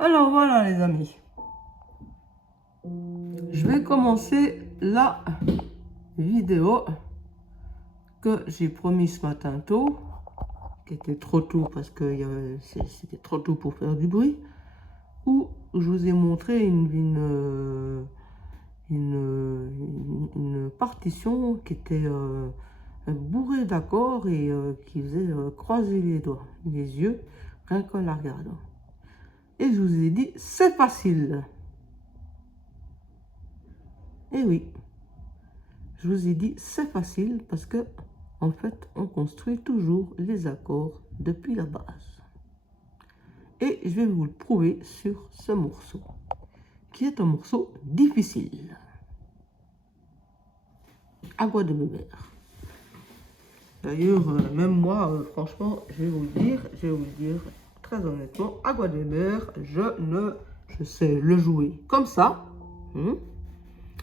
Alors voilà les amis, je vais commencer la vidéo que j'ai promis ce matin tôt, qui était trop tôt parce que c'était trop tôt pour faire du bruit, où je vous ai montré une partition qui était bourrée d'accords et qui faisait croiser les doigts, les yeux, rien qu'en la regardant. Et je vous ai dit, c'est facile. Et oui, je vous ai dit, c'est facile parce que, en fait, on construit toujours les accords depuis la base. Et je vais vous le prouver sur ce morceau, qui est un morceau difficile. Agua de beber. D'ailleurs, même moi, franchement, je vais vous le dire très honnêtement, Agua de beber, je sais le jouer comme ça,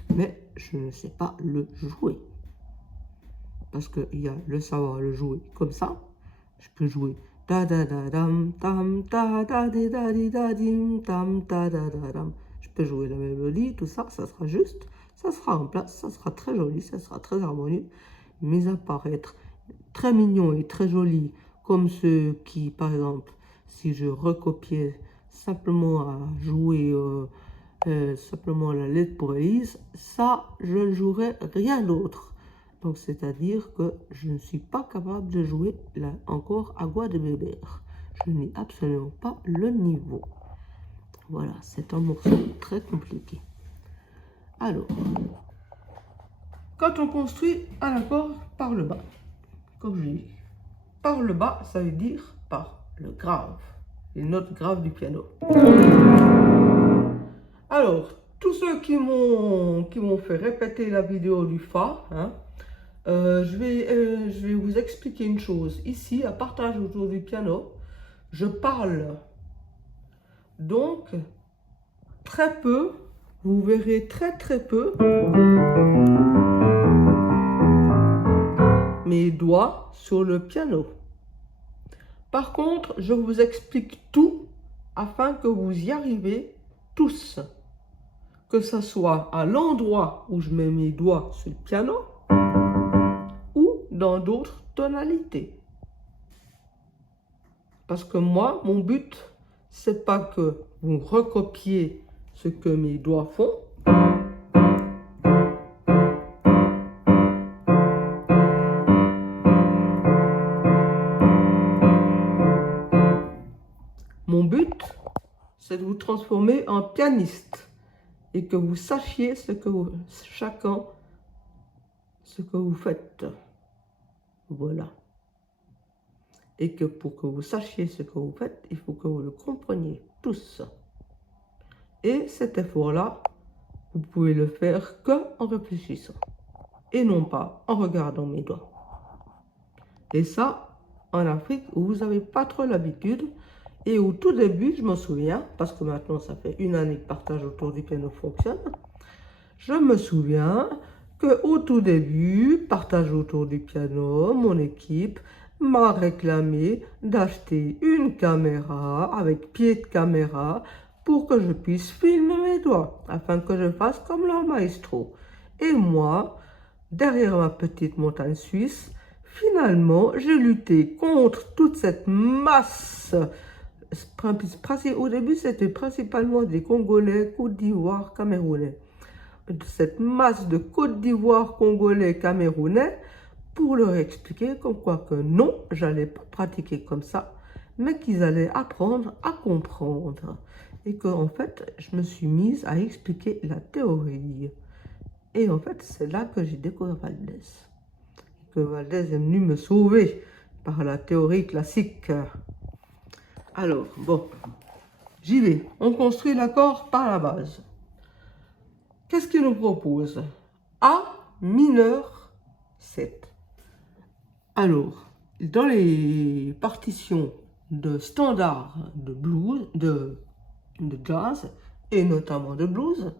mais je ne sais pas le jouer. Parce qu'il y a le savoir le jouer comme ça. Je peux jouer da da da dam tam ta da di da di da dim tam ta da da dam. Je peux jouer la mélodie, tout ça, ça sera juste, ça sera en place, ça sera très joli, ça sera très harmonieux. Mais à part être très mignon et très joli, comme ceux qui, par exemple, si je recopiais simplement à jouer simplement la lettre pour Elise, ça, je ne jouerai rien d'autre. Donc, c'est-à-dire que je ne suis pas capable de jouer là encore Agua de beber. Je n'ai absolument pas le niveau. Voilà, c'est un morceau très compliqué. Alors, quand on construit un accord par le bas, comme je dis, par le bas, ça veut dire par le grave, les notes graves du piano. Alors, tous ceux qui m'ont fait répéter la vidéo du Fa, je vais vous expliquer une chose. Ici, à partage autour du piano, je parle donc très peu, vous verrez très peu mes doigts sur le piano. Par contre, je vous explique tout afin que vous y arrivez tous. Que ce soit à l'endroit où je mets mes doigts sur le piano ou dans d'autres tonalités. Parce que moi, mon but, c'est pas que vous recopiez ce que mes doigts font. Mon but, c'est de vous transformer en pianiste et que vous sachiez chacun ce que vous faites. Voilà. Et que pour que vous sachiez ce que vous faites, il faut que vous le compreniez tous. Et cet effort-là, vous pouvez le faire qu'en réfléchissant et non pas en regardant mes doigts. Et ça, en Afrique, où vous n'avez pas trop l'habitude et au tout début, je me souviens, parce que maintenant ça fait une année que Partage autour du piano fonctionne, je me souviens qu'au tout début, Partage autour du piano, mon équipe m'a réclamé d'acheter une caméra avec pied de caméra pour que je puisse filmer mes doigts, afin que je fasse comme leur maestro. Et moi, derrière ma petite montagne suisse, finalement, j'ai lutté contre toute cette masse. Au début, c'était principalement des Congolais, Côte d'Ivoire, Camerounais. Cette masse de Côte d'Ivoire, Congolais, Camerounais, pour leur expliquer comme quoi que non, j'allais pas pratiquer comme ça, mais qu'ils allaient apprendre à comprendre. Et que en fait, je me suis mise à expliquer la théorie. Et en fait, c'est là que j'ai découvert Valdez. Que Valdez est venu me sauver par la théorie classique. Alors, bon, j'y vais. On construit l'accord par la base. Qu'est-ce qu'il nous propose? A mineur 7. Alors, dans les partitions de standard de blues, de jazz, et notamment de blues,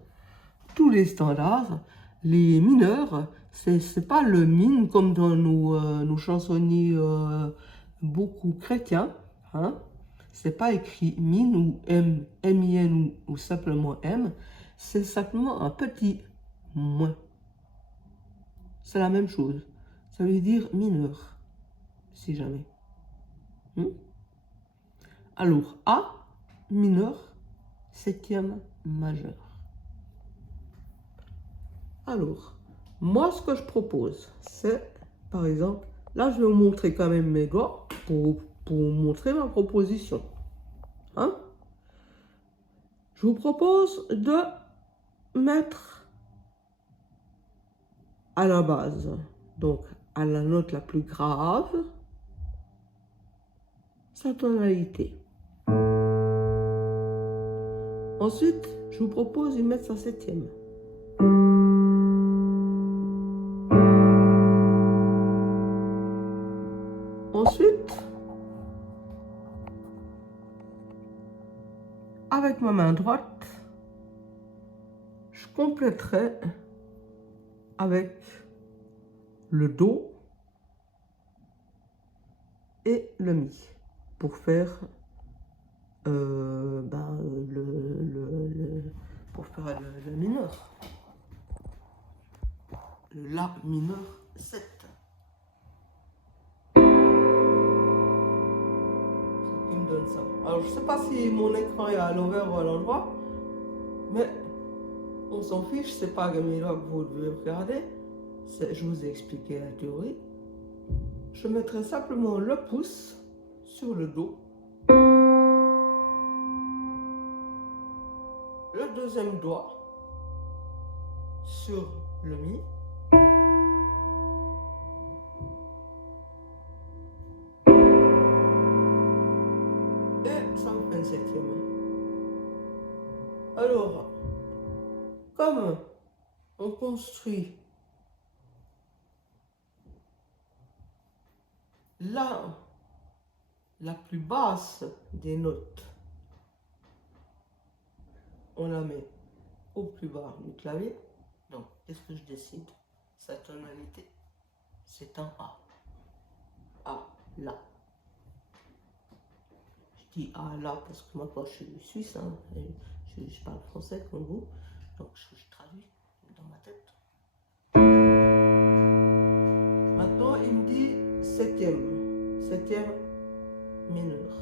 tous les standards, les mineurs, c'est pas le min comme dans nos chansonniers beaucoup chrétiens, c'est pas écrit min ou m, min ou simplement m, c'est simplement un petit moins. C'est la même chose. Ça veut dire mineur, si jamais. Alors, A mineur, septième majeur. Alors, moi, ce que je propose, c'est, par exemple, là, je vais vous montrer quand même mes doigts pour vous montrer ma proposition. Hein? Je vous propose de mettre à la base, donc à la note la plus grave, sa tonalité. Ensuite, je vous propose de mettre sa septième. Ensuite, avec ma main droite, je compléterai avec le Do et le Mi pour faire pour faire le mineur. Le La mineur 7. C'est qui me donne ça. Alors je sais pas si mon écran est à l'envers ou à l'endroit, mais on s'en fiche, c'est pas comme là que vous devez regarder. Je vous ai expliqué la théorie. Je mettrai simplement le pouce sur le Do. Le deuxième doigt sur le Mi. Et ça me fait une septième. Alors, comme on construit la plus basse des notes, on la met au plus bas du clavier. Donc, qu'est-ce que je décide? Sa tonalité, c'est un A. A, La. Je dis A, La parce que moi, quand je suis suisse, hein, je parle français comme vous, donc je traduis dans ma tête. Maintenant, il me dit septième mineur.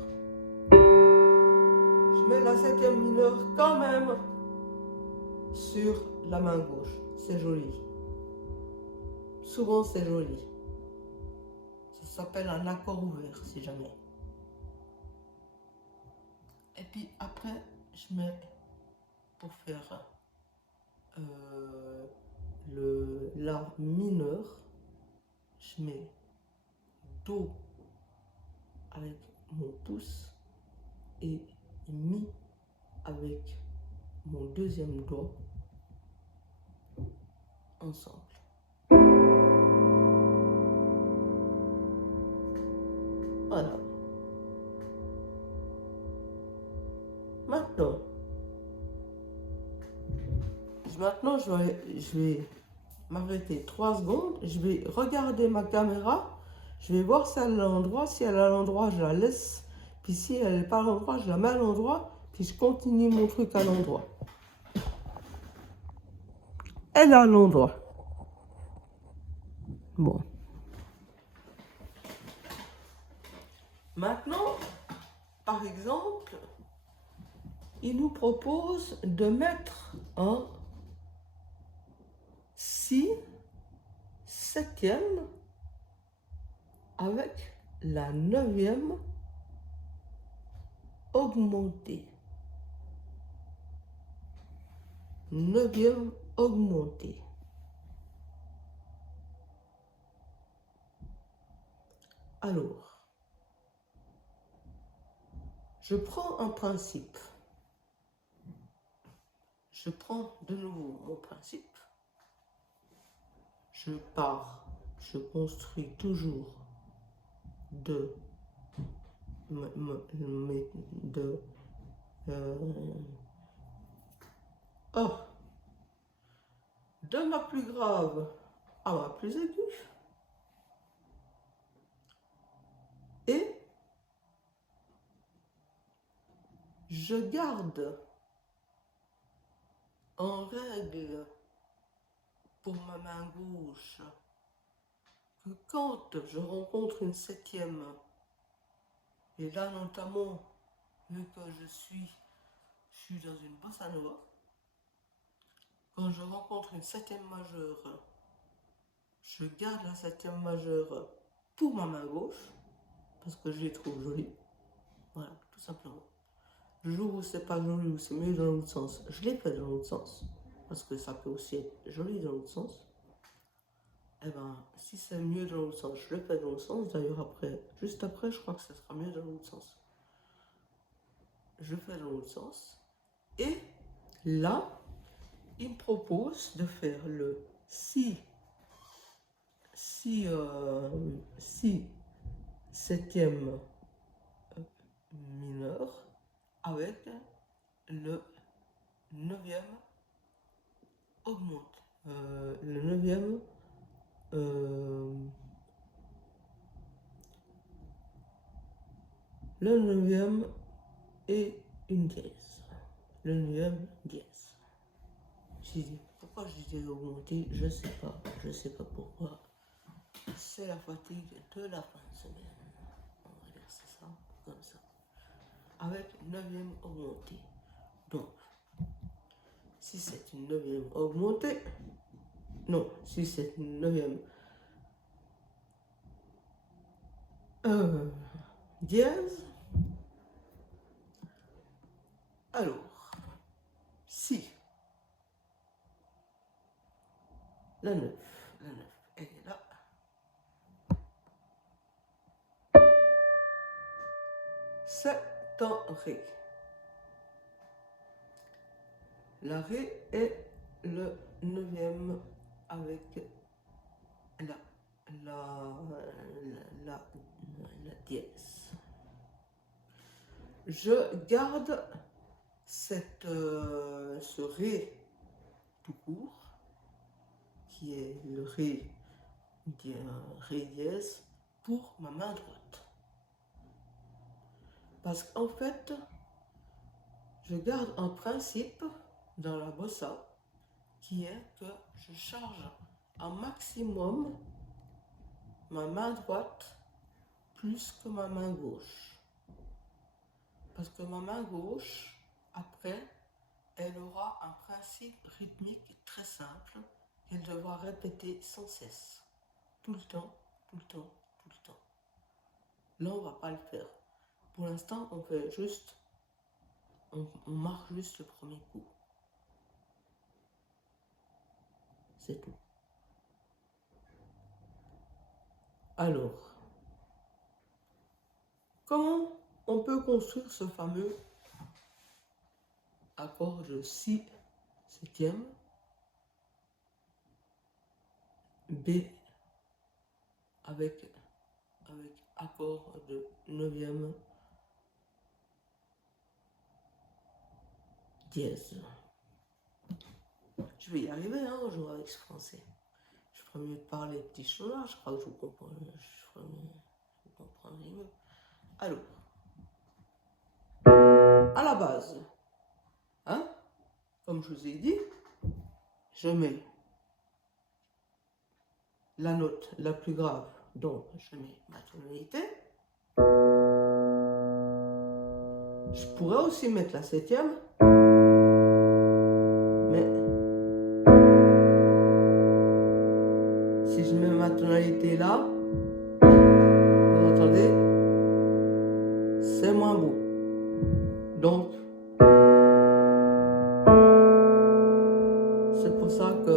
Je mets la septième mineure quand même sur la main gauche. C'est joli. Souvent, c'est joli. Ça s'appelle un accord ouvert, si jamais. Et puis après, je mets, pour faire le La mineur, je mets Do avec mon pouce et Mi avec mon deuxième doigt ensemble. Voilà. Maintenant, je vais m'arrêter 3 secondes. Je vais regarder ma caméra. Je vais voir si elle est à l'endroit. Si elle est à l'endroit, je la laisse. Puis si elle n'est pas à l'endroit, je la mets à l'endroit. Puis je continue mon truc à l'endroit. Elle est à l'endroit. Bon. Maintenant, par exemple, il nous propose de mettre un Si septième avec la neuvième augmentée. Neuvième augmentée. Alors, je prends un principe. Je prends de nouveau mon principe. Je construis toujours de ma plus grave à ma plus aiguë. Et Je garde en règle pour ma main gauche que quand je rencontre une septième, et là notamment, vu que je suis dans une bossa nova, quand je rencontre une septième majeure, je garde la septième majeure pour ma main gauche, parce que je les trouve jolies. Voilà, tout simplement. Le jour où c'est pas joli, ou c'est mieux dans l'autre sens, je les fais dans l'autre sens, parce que ça peut aussi être joli dans l'autre sens. Et ben, si c'est mieux dans l'autre sens, je le fais dans l'autre sens. D'ailleurs, après, juste après, je crois que ça sera mieux dans l'autre sens. Je fais dans l'autre sens. Et là, il me propose de faire le si septième mineur avec le neuvième augmenté. Le neuvième et une dièse. Le neuvième dièse. Pourquoi je disais augmenté, je sais pas pourquoi. C'est la fatigue de la fin de semaine. On va dire c'est ça, comme ça. Avec neuvième augmenté. Donc, si c'est une neuvième augmentée, non, si c'est une neuvième dièse, alors, si la 9, elle est là, c'est en Ré. La Ré est le neuvième avec la dièse. Je garde ce Ré tout court, qui est le Ré dièse, pour ma main droite. Parce qu'en fait, je garde un principe dans la bossa qui est que je charge un maximum ma main droite plus que ma main gauche. Parce que ma main gauche, après, elle aura un principe rythmique très simple qu'elle devra répéter sans cesse. Tout le temps, tout le temps, tout le temps. Là, on ne va pas le faire. Pour l'instant, on fait juste, on marque juste le premier coup. C'est tout. Alors, comment on peut construire ce fameux accord de si septième, B avec accord de neuvième dièse. Je vais y arriver un jour avec ce français. Je ferai mieux de parler petits choulards, je crois que je vous comprendrai mieux. Alors, à la base, hein, comme je vous ai dit, je mets la note la plus grave, donc je mets ma tonalité. Je pourrais aussi mettre la septième, mais si je mets ma tonalité là, vous entendez, c'est moins beau. Donc, c'est pour ça que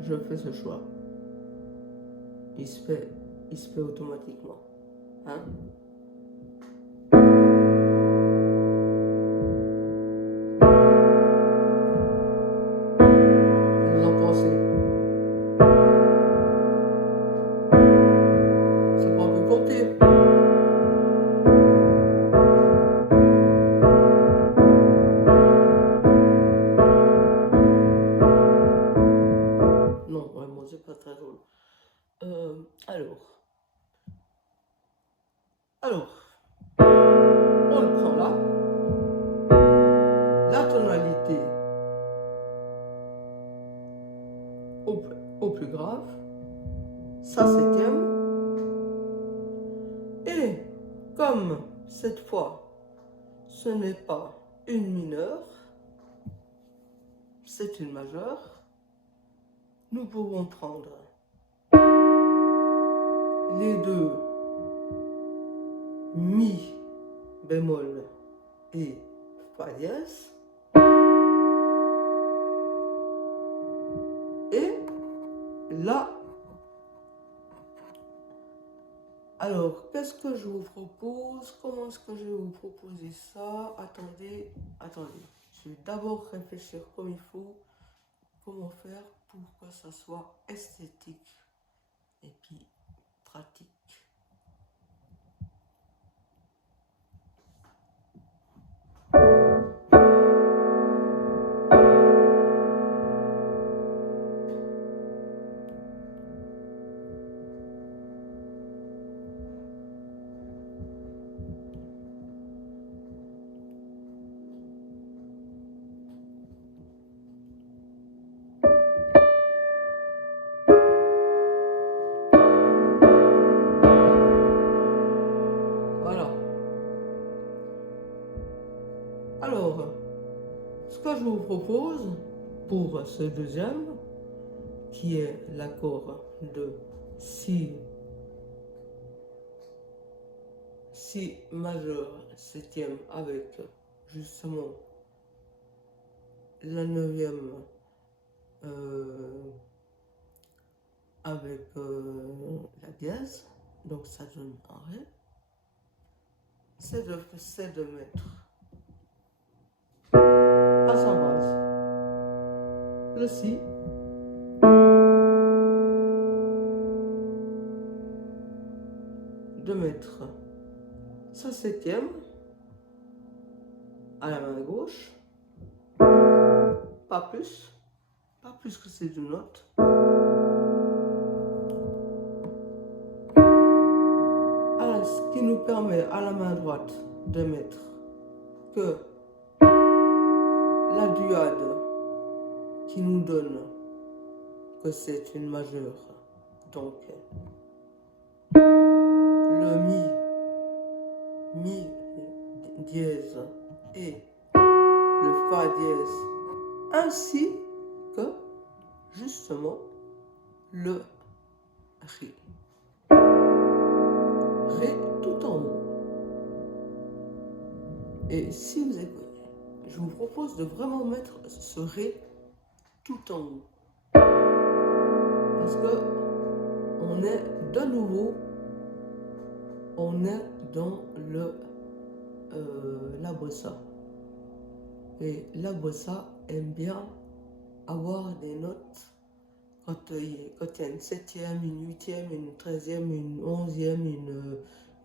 je fais ce choix. Il se fait automatiquement. Hein? Vous en pensez? Ça peut un peu compter. Non, vraiment, c'est pas très drôle. Alors, au plus grave, Sa septième, et comme cette fois ce n'est pas une mineure, c'est une majeure, nous pouvons prendre les deux mi bémol et fa dièse, et la. Alors, qu'est-ce que je vous propose? Comment est-ce que je vais vous proposer ça? Attendez. Je vais d'abord réfléchir comme il faut, comment faire pour que ça soit esthétique et puis pratique. Alors, ce que je vous propose pour ce deuxième, qui est l'accord de si majeur septième avec justement la neuvième avec la dièse, donc ça donne un ré, c'est de mettre à sa base le si, de mettre sa septième à la main gauche, pas plus que ces deux notes, ce qui nous permet à la main droite de mettre que la duade qui nous donne que c'est une majeure, donc le mi dièse et le fa dièse, ainsi que justement le ré. Ré tout en haut. Et si vous écoutez, je vous propose de vraiment mettre ce ré tout en haut. Parce que on est de nouveau, on est dans la bossa. Et la bossa aime bien avoir des notes quand il y a une septième, une huitième, une treizième, une onzième,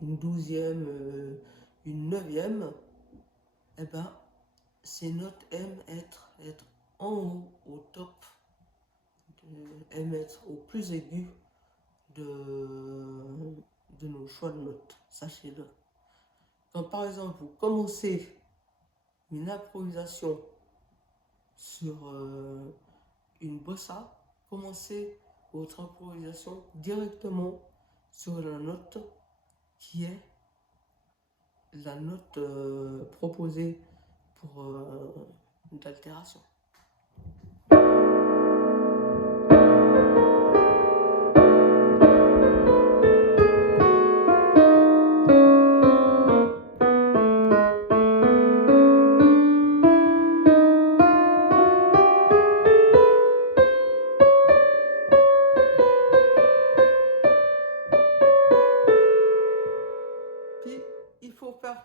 une douzième, une neuvième. Eh bien, ces notes aiment être en haut, au top, aiment être au plus aigu de nos choix de notes, sachez-le. Quand par exemple vous commencez une improvisation sur une bossa, commencez votre improvisation directement sur la note qui est la note proposée pour l'altération.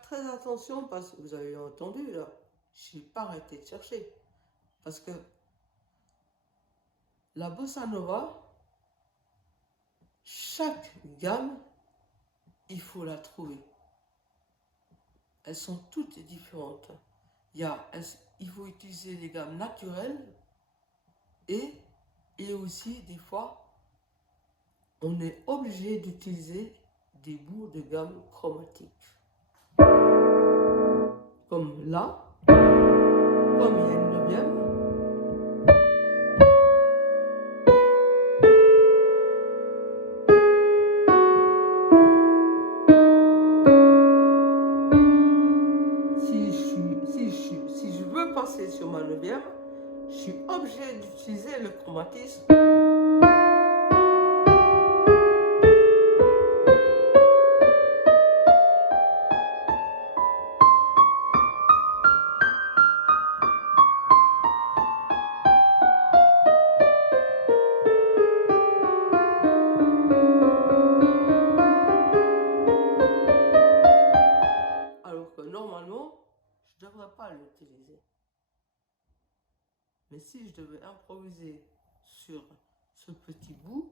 Très attention parce que vous avez entendu là, je n'ai pas arrêté de chercher parce que la bossa nova, chaque gamme, il faut la trouver. Elles sont toutes différentes. Il faut utiliser les gammes naturelles et aussi des fois on est obligé d'utiliser des bouts de gamme chromatiques. Comme là, comme il y a une neuvième, veux passer sur ma neuvième, je suis obligé d'utiliser le chromatisme. Alors que normalement, je ne devrais pas l'utiliser. Mais si je devais improviser sur ce petit bout,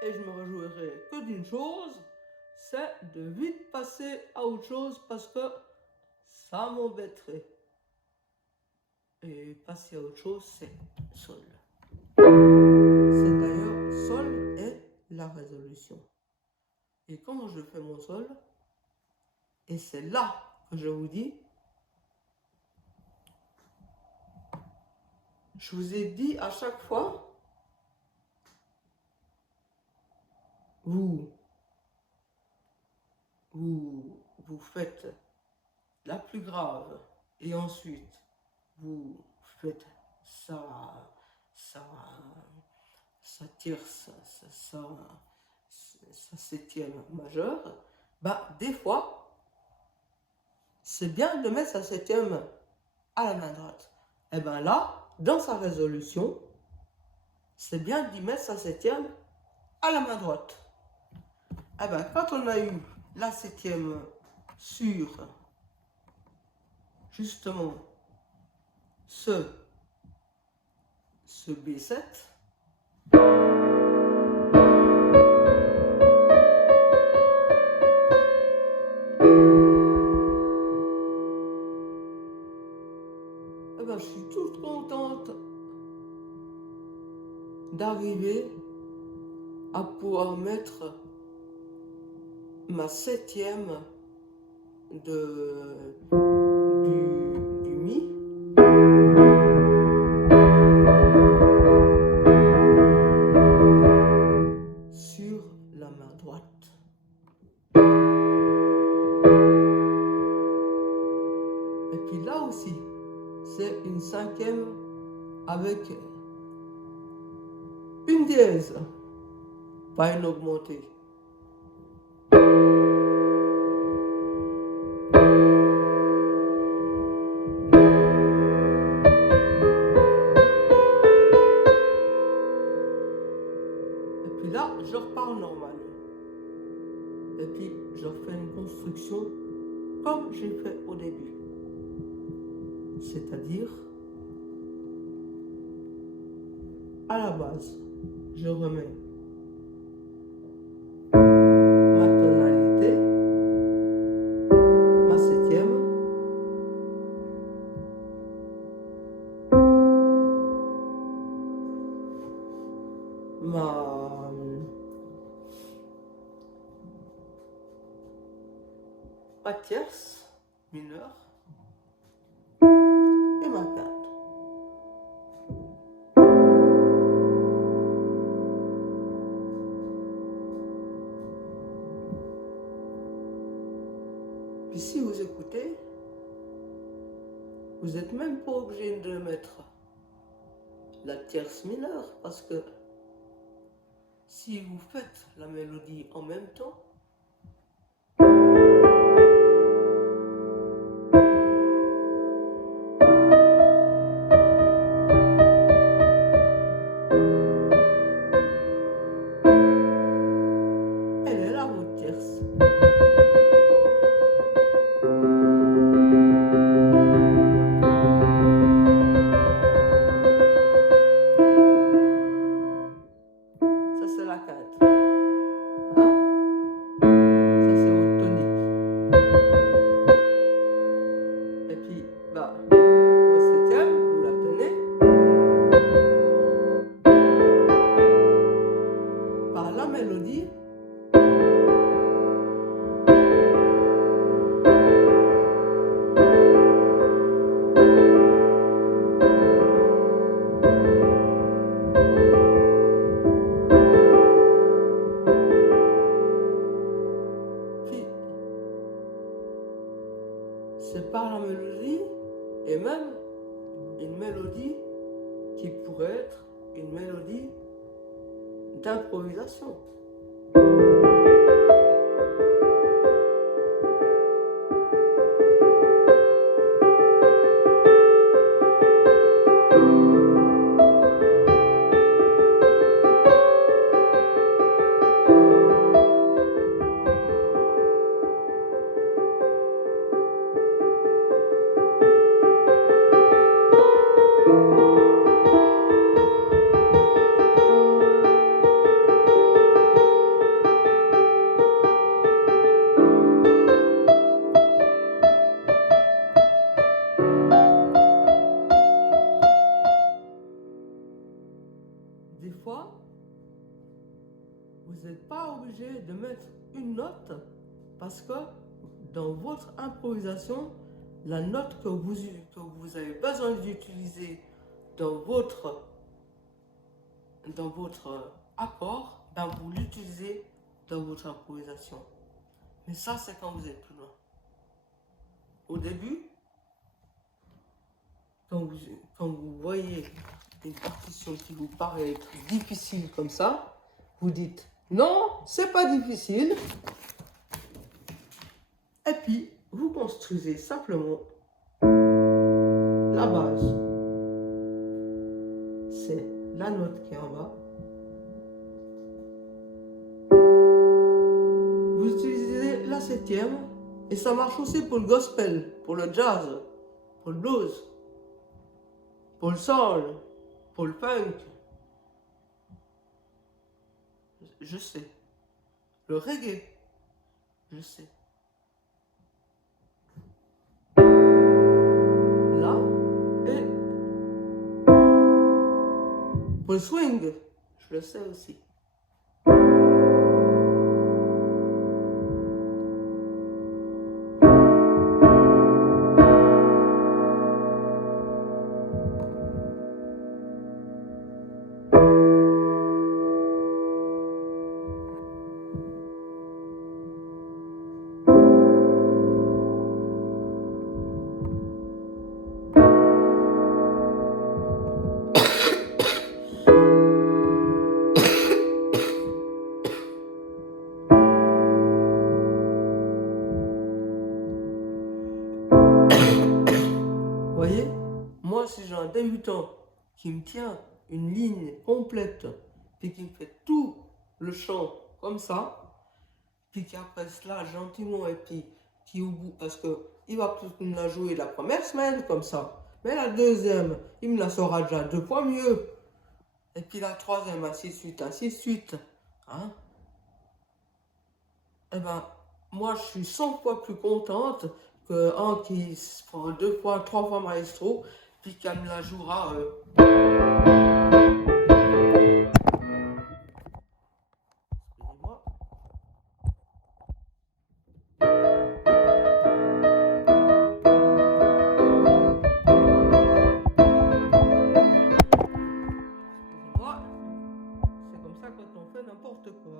et je me réjouirais que d'une chose, c'est de vite passer à autre chose parce que ça m'embêterait. Et passer à autre chose, c'est sol. C'est d'ailleurs sol est la résolution. Et comment je fais mon sol? Et c'est là que je vous dis, je vous ai dit à chaque fois, vous faites la plus grave et ensuite vous faites sa tierce, sa septième majeure, bah des fois c'est bien de mettre sa septième à la main droite. Et bien là, dans sa résolution, c'est bien d'y mettre sa septième à la main droite. Et bien quand on a eu la septième sur justement ce B7, eh ben, je suis toute contente d'arriver à pouvoir mettre ma septième du Mi sur la main droite. Et puis là aussi, c'est une cinquième avec une dièse, pas une augmentée. Et puis là, je repars normal. Et puis, je refais une construction comme j'ai fait au début. C'est-à-dire, à la base, je remets ma tonalité, ma septième, ma tierce mineure et ma quinte. Puis si vous écoutez, vous n'êtes même pas obligé de mettre la tierce mineure parce que si vous faites la mélodie en même temps, elle est là votre tierce. Ça c'est la quinte. Hein? qui pourrait être une mélodie d'improvisation. Des fois, vous n'êtes pas obligé de mettre une note parce que dans votre improvisation, la note que vous avez besoin d'utiliser dans votre accord, ben vous l'utilisez dans votre improvisation. Mais ça, c'est quand vous êtes plus loin. Au début, quand vous voyez une partition qui vous paraît être difficile comme ça, vous dites non, c'est pas difficile. Et puis, vous construisez simplement la base. C'est la note qui est en bas. Vous utilisez la septième et ça marche aussi pour le gospel, pour le jazz, pour le blues, pour le soul, pour le punk. Je sais. Le reggae, je sais. Là, et pour le swing, je le sais aussi. Voyez, moi si j'ai un débutant qui me tient une ligne complète, puis qui me fait tout le chant comme ça, puis qu'après cela, gentiment, et puis qui au bout, parce qu'il va peut-être me la jouer la première semaine comme ça, mais la deuxième, il me la saura déjà 2 fois mieux, et puis la troisième, ainsi de suite, ainsi de suite. Hein? Eh ben, moi je suis 100 fois plus contente qu'un qui se prend 2 fois, 3 fois maestro, puis qu'elle me la jouera. Excusez-moi. Excusez-moi. C'est comme ça quand on fait n'importe quoi.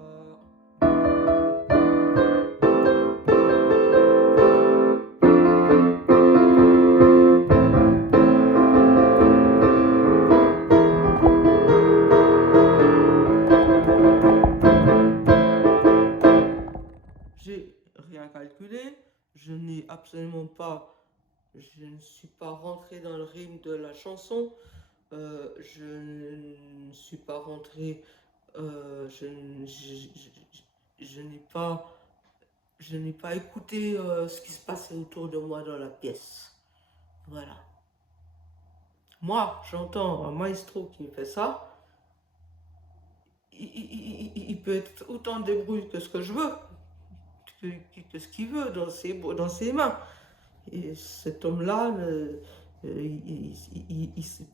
J'ai rien calculé, je n'ai absolument pas, je ne suis pas rentré dans le rythme de la chanson, je ne suis pas rentré, je n'ai pas écouté ce qui se passait autour de moi dans la pièce. Voilà. Moi, j'entends un maestro qui me fait ça, il peut être autant débrouillé que ce que je veux, que ce qu'il veut dans ses mains. Et cet homme-là,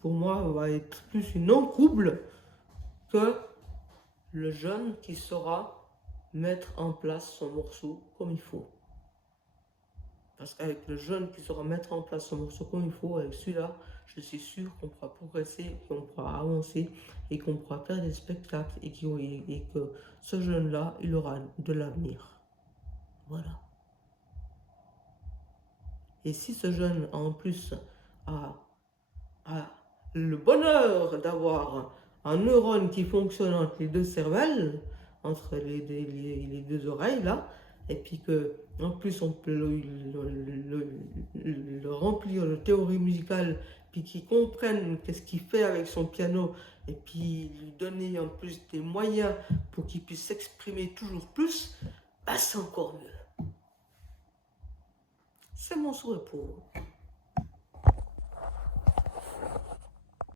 pour moi, va être plus une encrouble que le jeune qui saura mettre en place son morceau comme il faut. Parce qu'avec le jeune qui saura mettre en place son morceau comme il faut, avec celui-là, je suis sûr qu'on pourra progresser, qu'on pourra avancer et qu'on pourra faire des spectacles et que ce jeune-là, il aura de l'avenir. Voilà. Et si ce jeune, en plus, a le bonheur d'avoir un neurone qui fonctionne entre les deux cervelles, entre les deux oreilles là, et puis que en plus on peut le remplir de théorie musicale, puis qu'il comprenne qu'est-ce qu'il fait avec son piano, et puis lui donner en plus des moyens pour qu'il puisse s'exprimer toujours plus, bah c'est encore mieux. C'est mon souhait pour vous.